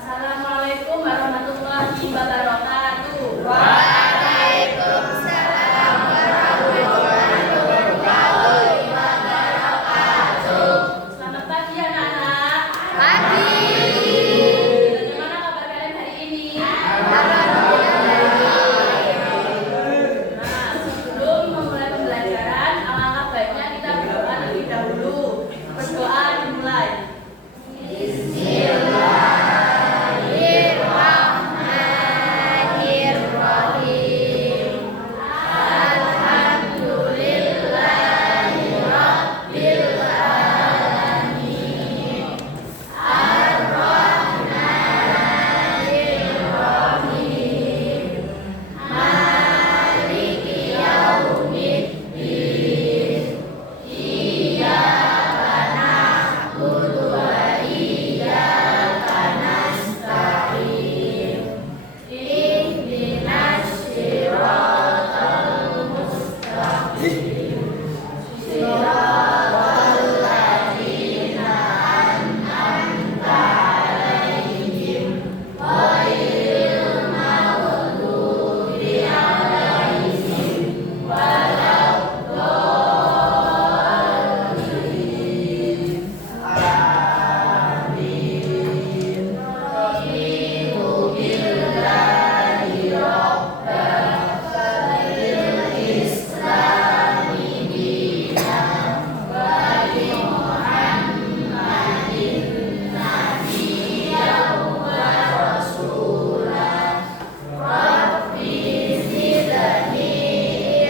Assalamualaikum warahmatullahi wabarakatuh. Waalaikumsalam warahmatullahi wabarakatuh. Selamat pagi anak-anak. Pagi. Bagaimana kabar kalian hari ini? Alhamdulillah. Nah, sebelum memulai pembelajaran, alangkah baiknya kita berdoa terlebih dahulu. Berdoa dimulai. Bismillahirrahmanirrahim. Alhamdulillahirabbil alamin. Ar-Rahmanir-Rahim. Maliki yaumiddin. Iyyaka na'budu wa iyyaka nasta'in. Ihdinas siratal mustaqim. Siratal ladzina an'amta 'alaihim ghairil maghdubi 'alaihim waladdallin. Amin. Raditu billahi rabban bil islami dinan wa bi Muhammadin nabiyyan wa rasulan. Rabbi zidni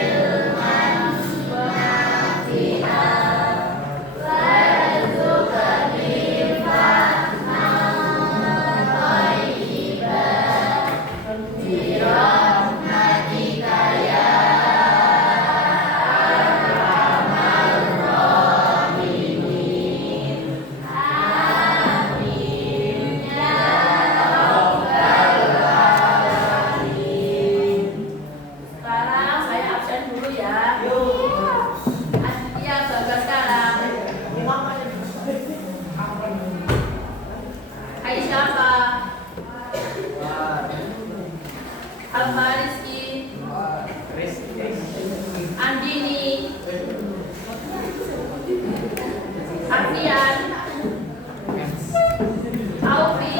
ilman nafi'an warzuqni fahman thayyiban birahmatika ya arhamar rahimin. Amin ya rabbal alamin. Sekarang saya absen dulu ya. Aditya Bagaskara. Hai siapa? Alfa Rizky. Andini. Arfian. Aufi.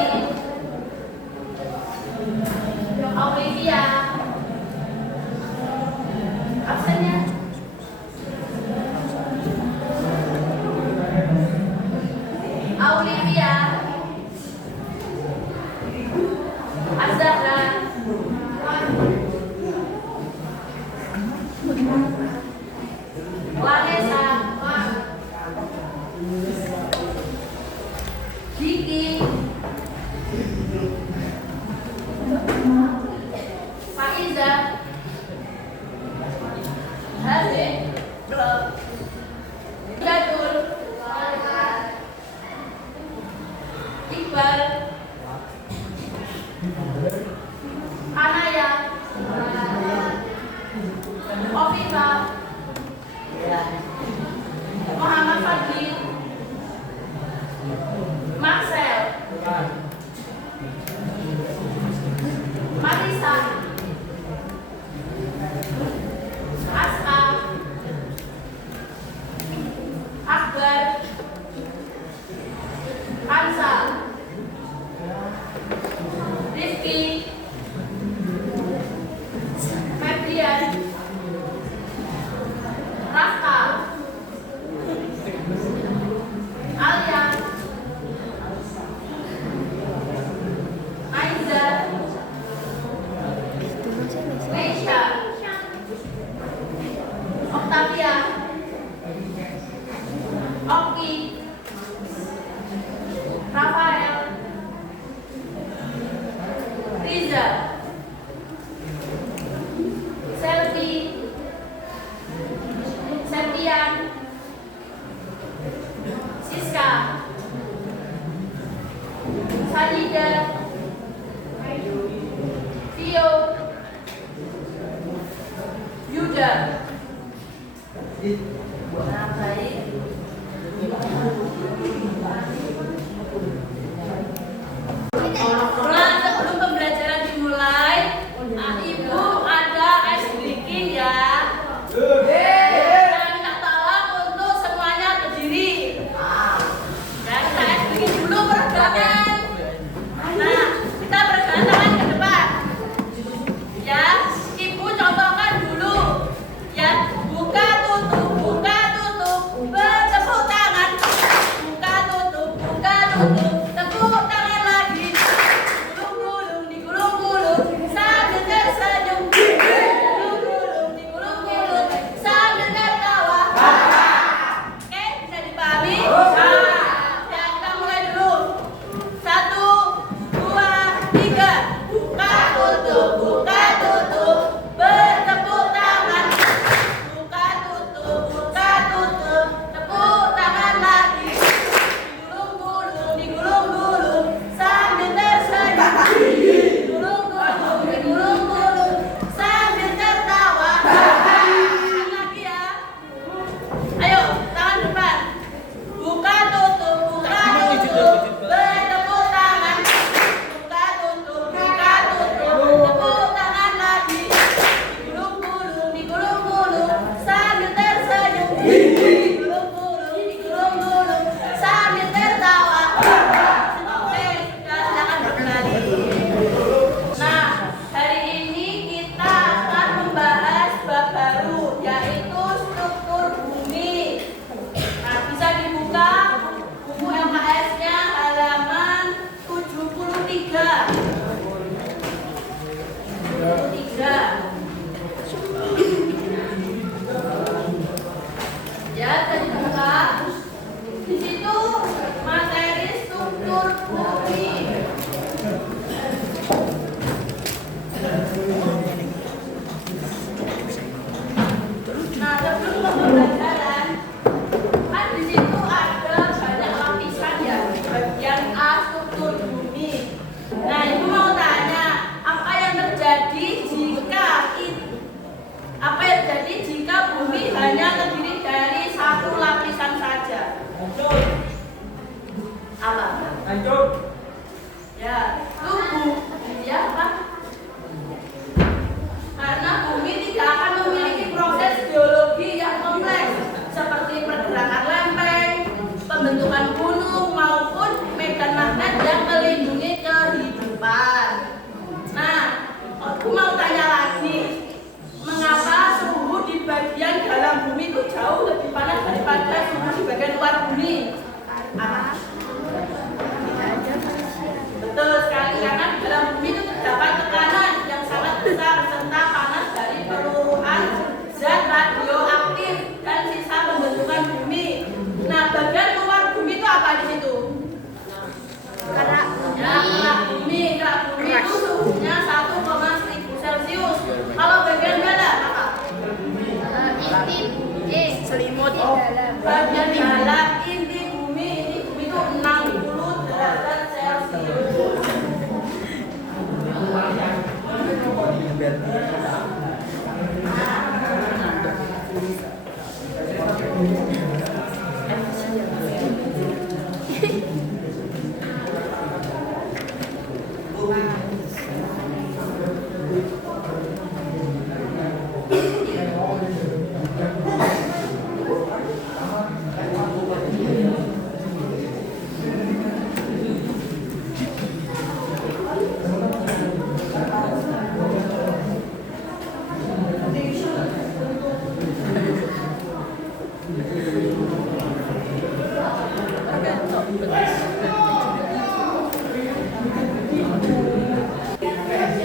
Aurivia. Absennya. Aurivia. Azahra. Vanessa. Diki. Faiza. Hazim. Jadul. Iqbal. Anaya. Ofifa. Muhammad Fadli. Marcel. Marisa. Aska. Akbar. Hansa. Rifki. Febrian. Rafka. Alia. Aiza. Meisha. Octavia. Oki. Rafael. Riza. Selfie. Septian. Siska. Salida. Tio. Yuda. Nah, baik. Orang Ya, terbuka. Di situ materi struktur bumi. Nah, sebelum pembelajaran, kan di situ ada banyak lapisan ya. Bagian A struktur bumi. Nah, ibu mau tanya, apa yang terjadi jika bumi hanya terdiri dari satu lapisan saja? Apa? Hancur. Ya, tubuh. Ya, apa? Karena bumi tidak akan memiliki proses geologi yang kompleks seperti pergerakan lempeng, pembentukan gunung maupun medan magnet yang melindungi kehidupan. Nah, aku mau tanya lagi, mengapa suhu di bagian dalam bumi itu jauh lebih panas daripada suhu di bagian luar bumi? Apa? Betul sekali, karena di dalam bumi itu terdapat tekanan yang sangat besar serta panas dari peluruhan zat radioaktif dan sisa pembentukan bumi. Nah, bagian luar bumi itu apa di situ? Kerak bumi. Kerak bumi itu suhunya 1,1000 Celcius. Kalau bagian dalam apa? Selimut. Bagian dalam inti bumi itu 60 derajat Celcius.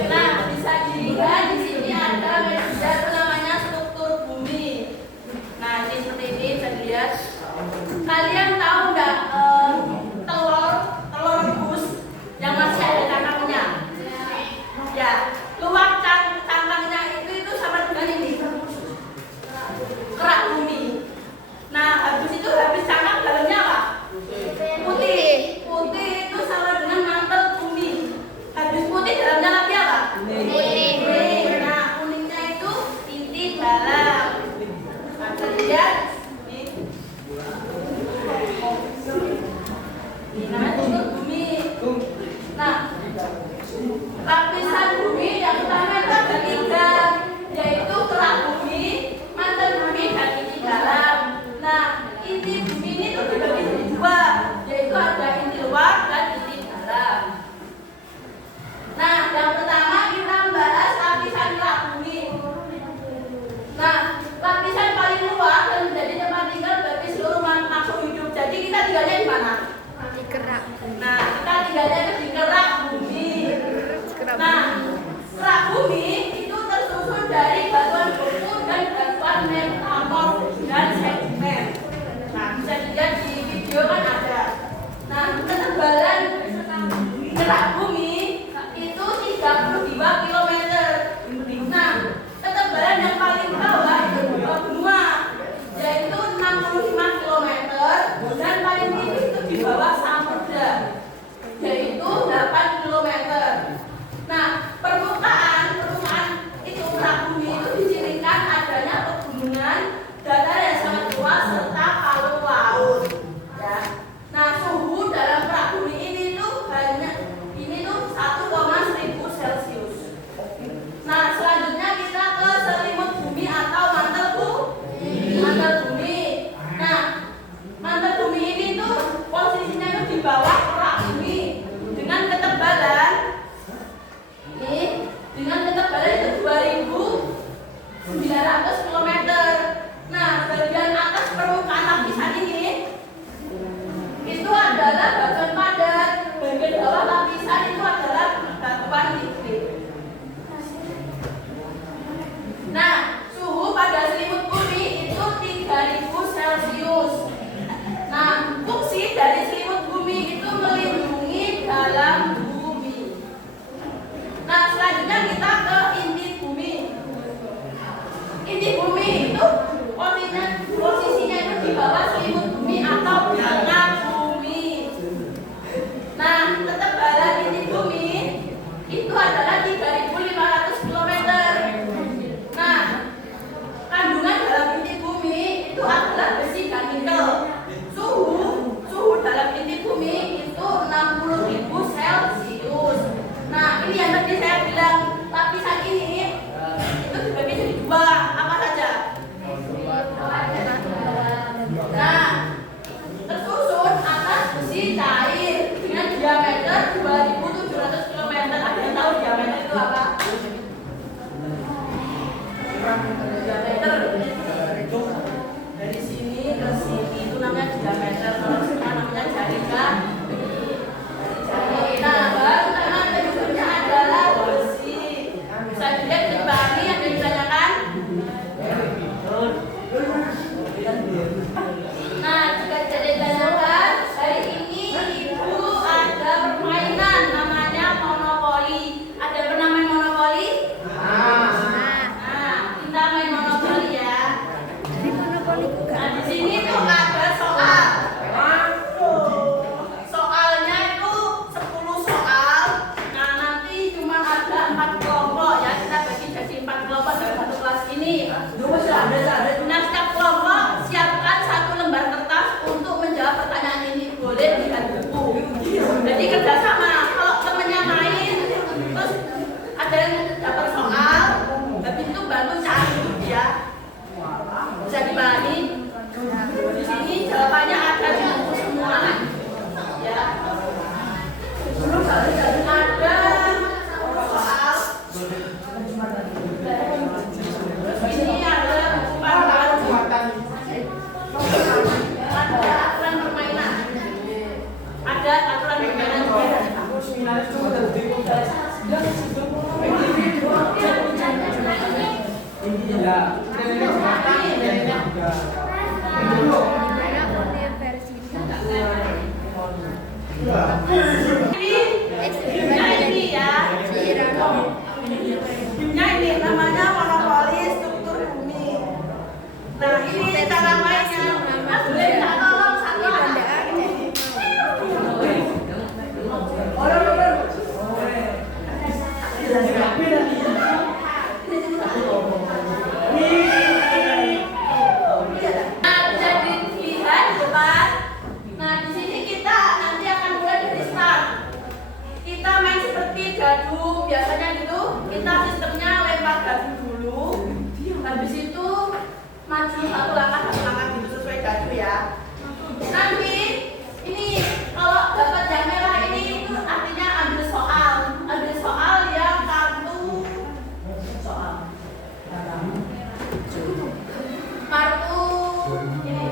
Nah, bisa dilihat di sini ada media namanya struktur bumi. Nah, ini seperti ini bisa dilihat. Kalian tahu nggak telur rebus yang masih ada cangkangnya? Ya, luar cangkangnya itu sama dengan ini, kerak bumi. Nah, habis cangkang dalamnya apa? Putih. Putih itu sama dengan mantel bumi. Habis putih dalamnya lagi apa? Kuning. Nah, kuningnya itu inti dalam. Nah, bisa dilihat ini. Ini namanya struktur bumi. Nah, lapisan bumi yang utama itu ada 3, yaitu kerak bumi, mantel bumi, dan inti dalam. Nah, inti bumi ini tuh dibagi jadi 2, yaitu ada inti luar dan inti dalam. Nah, yang pertama kita membahas lapisan kerak bumi. Nah, lapisan paling luar dan menjadi tempat tinggal bagi seluruh makhluk hidup. Jadi kita tinggalnya di mana? Di kerak. Nah, kita tinggalnya di kerak bumi. Nah, Ini ya. Ini namanya monopoli struktur bumi. Nah, ini cara mainnya. Mas boleh minta tolong satu Nah, jadi lihat depan. Nah, di sini kita nanti akan mulai dari start. Kita main seperti gadu biasanya gitu. Kita sistemnya lempar gadu dulu. Habis itu maju satu langkah gitu sesuai gadu ya. Nanti ini kalau dapat yang merah ini itu artinya ambil soal yang kartu ini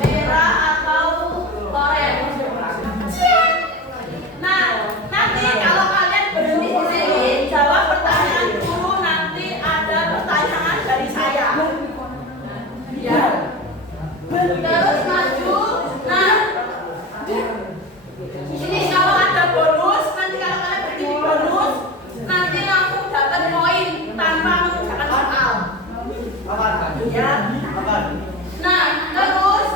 merah atau oranye. Nah, nanti kalau kalian berhenti di sini jawab pertanyaan dulu, nanti ada pertanyaan dari saya. Ya. Terus maju. Nah, ini kalau ada bonus, nanti kalau kalian berhenti di bonus, nanti langsung dapat poin tanpa mengerjakan soal. Ya. Nah, terus.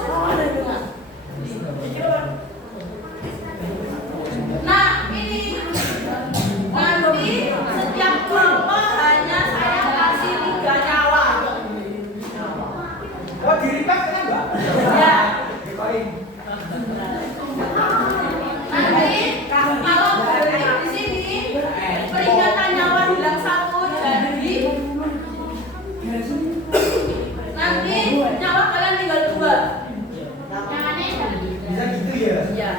Nah, ini nanti setiap kelompok hanya saya kasih 3 nyawa. Oh, di-repack kan, Mbak? Ya. Di-koin. Nanti kalau berhenti di sini peringatan nyawa hilang 1 jadi nanti nyawa kalian tinggal 2. Bisa gitu ya? Ya.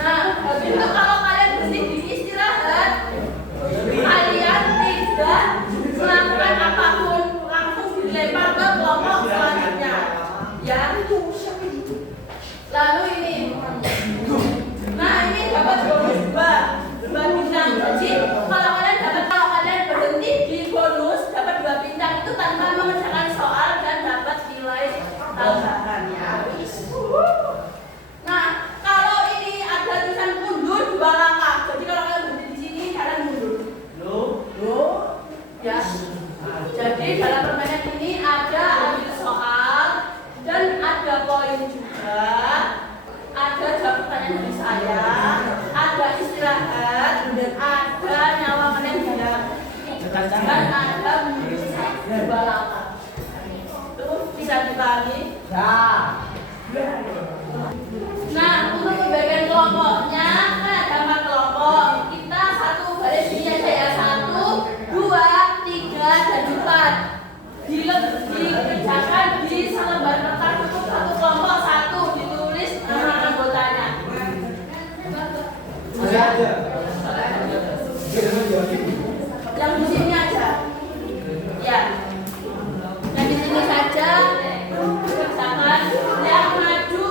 Nah, habis itu kalau kalian berhenti di istirahat, kalian tidak melakukan apapun, langsung dilempar ke kelompok selanjutnya. Ya. Lalu ini. Nah, ini dapat bonus 2 bintang. Jadi kalau kalian berhenti di bonus dapat 2 bintang itu tanpa mengerjakan soal dan dapat nilai tambahan ya. Nah, kalau ini ada tulisan mundur 2 langkah. Jadi kalau kalian berhenti di sini kalian mundur. Loh. Ya. Jadi dalam permainan ini ada ambil soal dan ada poin juga. Ada jawab pertanyaan dari saya, ada istirahat, dan ada nyawa kalian hilang. Dan ada mundur 2 langkah. Tuh bisa dipahami? Ya. Nah, untuk pembagian kelompoknya kan ada 4 kelompok. Kita satu baris ini aja ya, 1, 2, 3, dan 4. Dikerjakan di selembar kertas untuk satu kelompok 1 ditulis nama anggotanya. Ada aja. Yang di sini aja. Ya. Yang di sini saja. Kerjakan yang maju.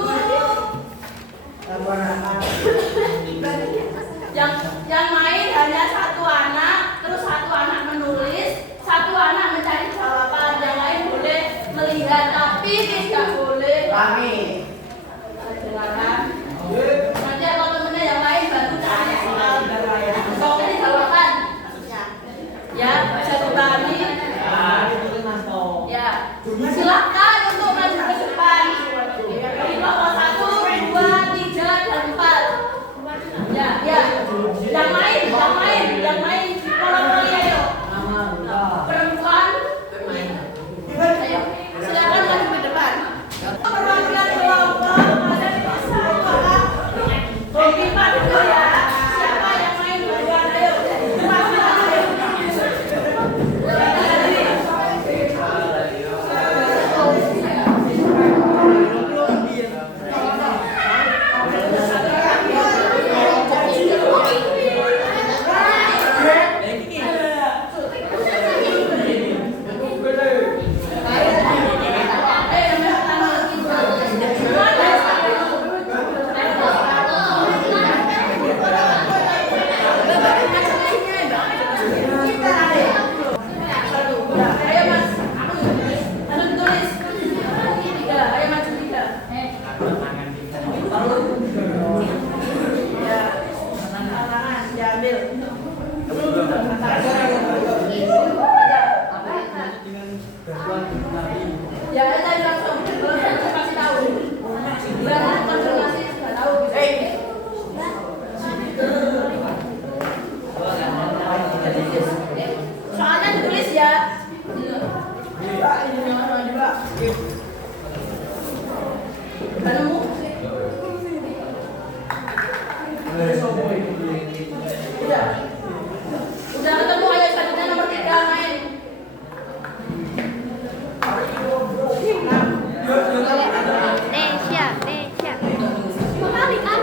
Yang main hanya 1 anak, terus 1 anak menulis, 1 anak mencari jawaban, yang lain boleh melihat tapi tidak boleh dengarkan. Nanti kalau temennya yang lain bantu cari soal, soalnya jawaban maksudnya. Ya, bisa dipahami? Ya, silakan untuk maju ke depan. Di kelompok 1, 2, 3, dan 4. Ya. Yang main. Monopoli ayo. Perempuan. Ayo, silakan maju ke depan. Perwakilan kelompok ambil. Ya, tadi langsung kasih tahu. Biar konfirmasi sudah tahu. Soalnya ditulis ya. Nemu? Udah ketemu, ayo selanjutnya nomor 3 main. Nesya. Kali kan?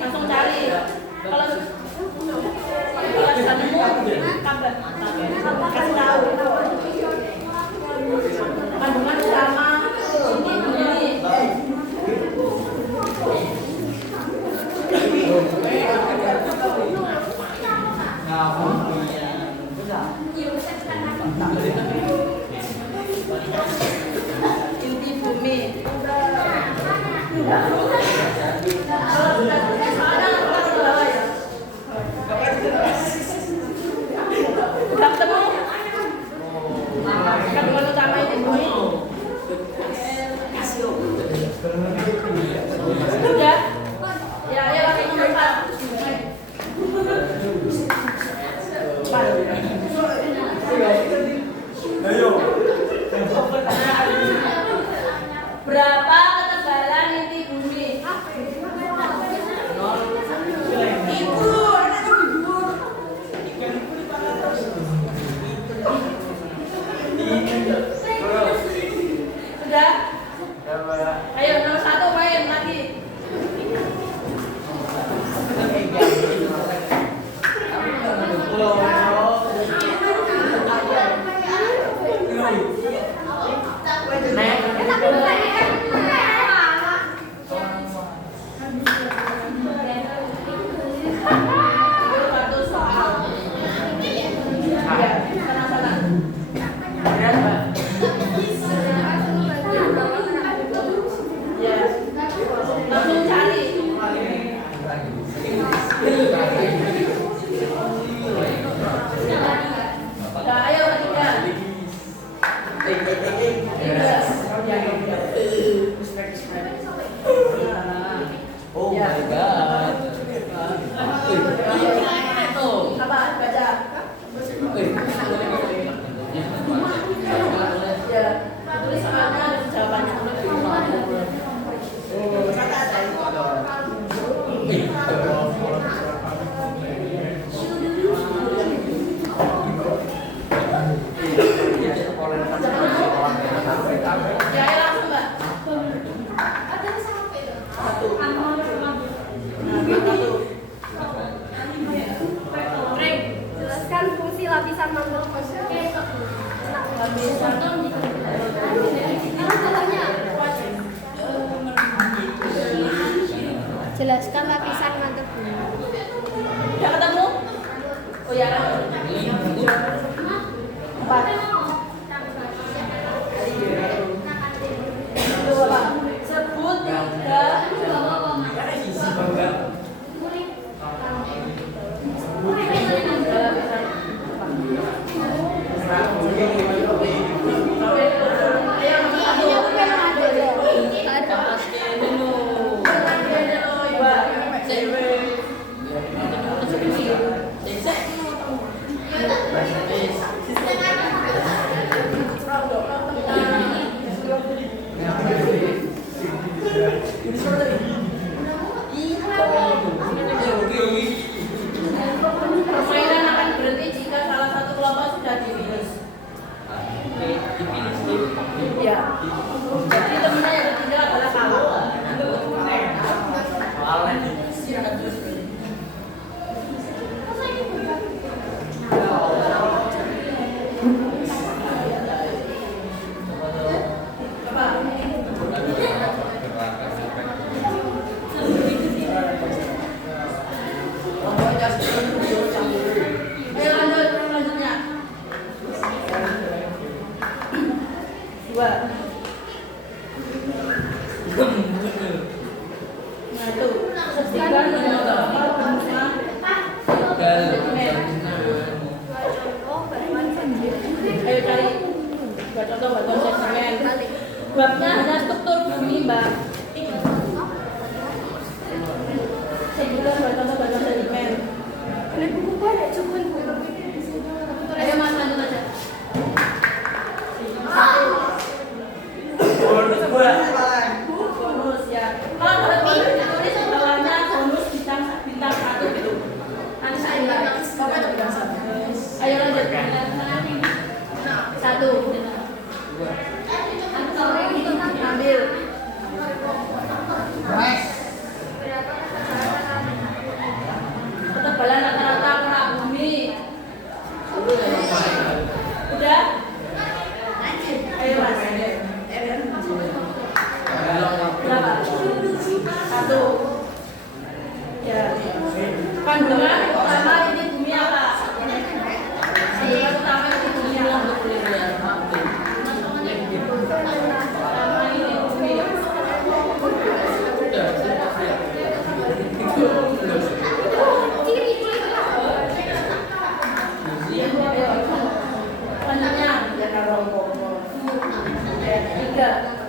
Langsung cari. Kalau sudah nemu, kabar. Kasih tahu. Kandungan sama ini. Inti bumi. Kalau sudah tulis soalnya langsung ke bawah ya. Udah ketemu? Kandungan utama inti bumi. Sudah? Ya, ayo lagi nomor 4. Berapa ketebalan inti bumi? Ibu, anaknya ibu. Sudah? Ayo nomor 1 main lagi. Satu soal. Ya, sana-sana. Ya, langsung cari. Udah, ayo ketiga. Oh my god. Apa? Baca. Ya, tulis soalnya ada jawabannya. Ya, ayo langsung Mbak. Jelaskan fungsi lapisan mantel. Lapisan Jelaskan lapisan mantel bumi. udah ketemu? Oh ya. 4. Sebut 3 Permainan akan berhenti jika salah satu kelompok sudah di-finish. Ya. Jadi temennya yang ketiga adalah kamu. Ayo lanjut, selanjutnya. 2. dua. Nah tuh, sekitar ayo cari buat contoh buat konsep semen. Babnya hanya struktur bumi, Mbak. Sekitar buat contoh buat konsep semen. Ini buku banyak cuman. Ayo Mas lanjut aja. Bonus buat. Bonus ya. Kalau bonus ditulis bawahnya bonus bintang 1 gitu. Nanti saya Bapak itu bintang 1. Ayo lanjut. 1. Ambil. Ketebalan rata-rata kerak bumi. Udah? Ayo Mas. Berapa? 1. Ya. Kandungan utama inti bumi apa? Kandungan utama inti bumi apa? Utama inti bumi. Selanjutnya, ya kalau 3.